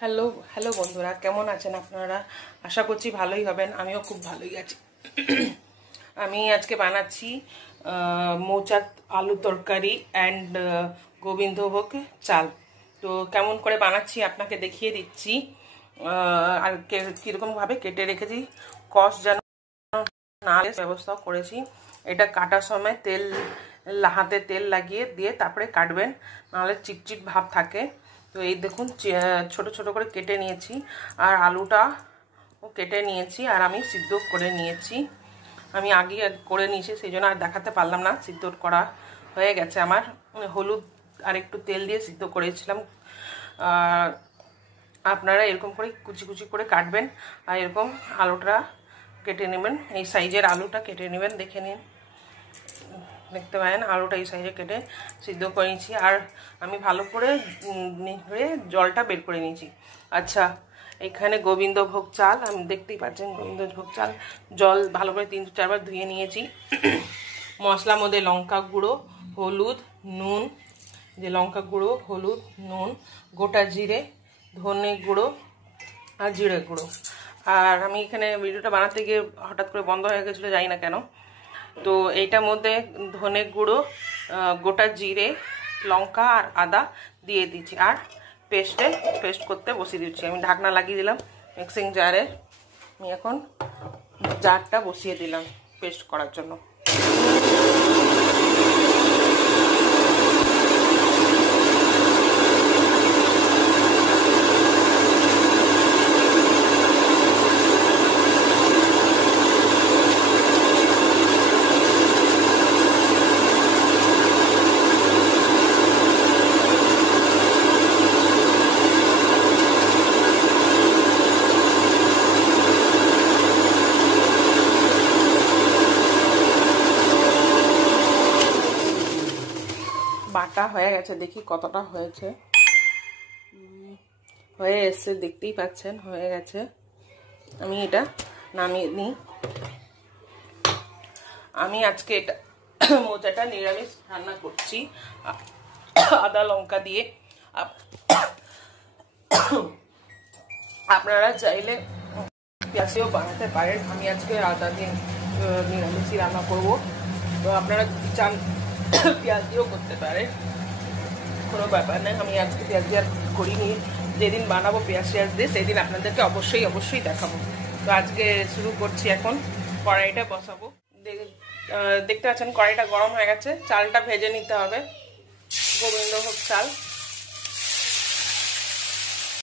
Hello hello বন্ধুরা, কেমন আছেন আপনারা? আশা করছি ভালোই হবেন। আমিও খুব ভালোই আছি। আমি আজকে বানাচ্ছি মৌচাক আলু তরকারি অ্যান্ড গোবিন্দভোগ চাল। তো কেমন করে বানাচ্ছি আপনাকে দেখিয়ে দিচ্ছি। আর কীরকমভাবে কেটে রেখেছি, কষ যেন না ব্যবস্থাও করেছি। এটা কাটার সময় হাতে তেল লাগিয়ে দিয়ে তারপরে কাটবেন, নাহলে চিটচিট ভাব থাকে। তো এই দেখুন, ছোট ছোট করে কেটে নিয়েছি, আর আলুটা কেটে নিয়েছি, আর আমি সিদ্ধ করে নিয়েছি। আমি আগে করে নিয়েছি, সেই জন্য আর দেখাতে পারলাম না। সিদ্ধ করা হয়ে গেছে আমার। হলুদ আর একটু তেল দিয়ে সিদ্ধ করেছিলাম। আপনারা এরকম করে কুচি কুচি করে কাটবেন, আর এরকম আলুটা কেটে নেবেন। এই সাইজের আলুটা কেটে নেবেন, দেখে নিন। দেখতে পারেন আলুটা এই সাইজে কেটে সিদ্ধ করে নিয়েছি, আর আমি ভালো করে জলটা বের করে নিয়েছি। আচ্ছা, এখানে গোবিন্দভোগ চাল আমি দেখতেই পাচ্ছেন, গোবিন্দভোগ চাল জল ভালো করে 3-4 বার ধুয়ে নিয়েছি। মশলার মধ্যে লঙ্কা গুঁড়ো, হলুদ, নুন, যে লঙ্কা গুঁড়ো, হলুদ, নুন, গোটা জিরে, ধনে গুঁড়ো আর জিরে গুঁড়ো। আর আমি এখানে ভিডিওটা বানাতে গিয়ে হঠাৎ করে বন্ধ হয়ে গেছিলো, জানি না কেন। তো এইটার মধ্যে ধনে গুঁড়ো, গোটা জিরে, লঙ্কা আর আদা দিয়ে দিচ্ছি, আর পেস্ট করতে বসিয়ে দিচ্ছি। আমি ঢাকনা লাগিয়ে দিলাম মিক্সিং জারে। আমি এখন জারটা বসিয়ে দিলাম পেস্ট করার জন্য। বাটা হয়ে গেছে, দেখি কতটা হয়েছে। হয়ে এসছে, দেখতেই পাচ্ছেন হয়ে গেছে। আমি এটা নামিয়ে নিই। আমি আজকে এটা মোচাটা নিরামিষ রান্না করছি, আদা লঙ্কা দিয়ে। আপনারা চাইলে পেঁয়াজ দিয়েও বানাতে পারেন। আমি আজকে আদা দিয়ে নিরামিষই রান্না করবো। তো আপনারা যদি চান পেঁয়াজ দিয়েও করতে পারে, কোনো ব্যাপার নেই। আমি আজকে পেঁয়াজ দিয়ে করিনি, যেদিন বানাবো পেঁয়াজ দিয়ে সেদিন আপনাদেরকে অবশ্যই দেখাবো। তো আজকে শুরু করছি। এখন কড়াইটা বসাবো। দেখতে পাচ্ছেন কড়াইটা গরম হয়ে গেছে। চালটা ভেজে নিতে হবে, গোবিন্দভোগ চাল।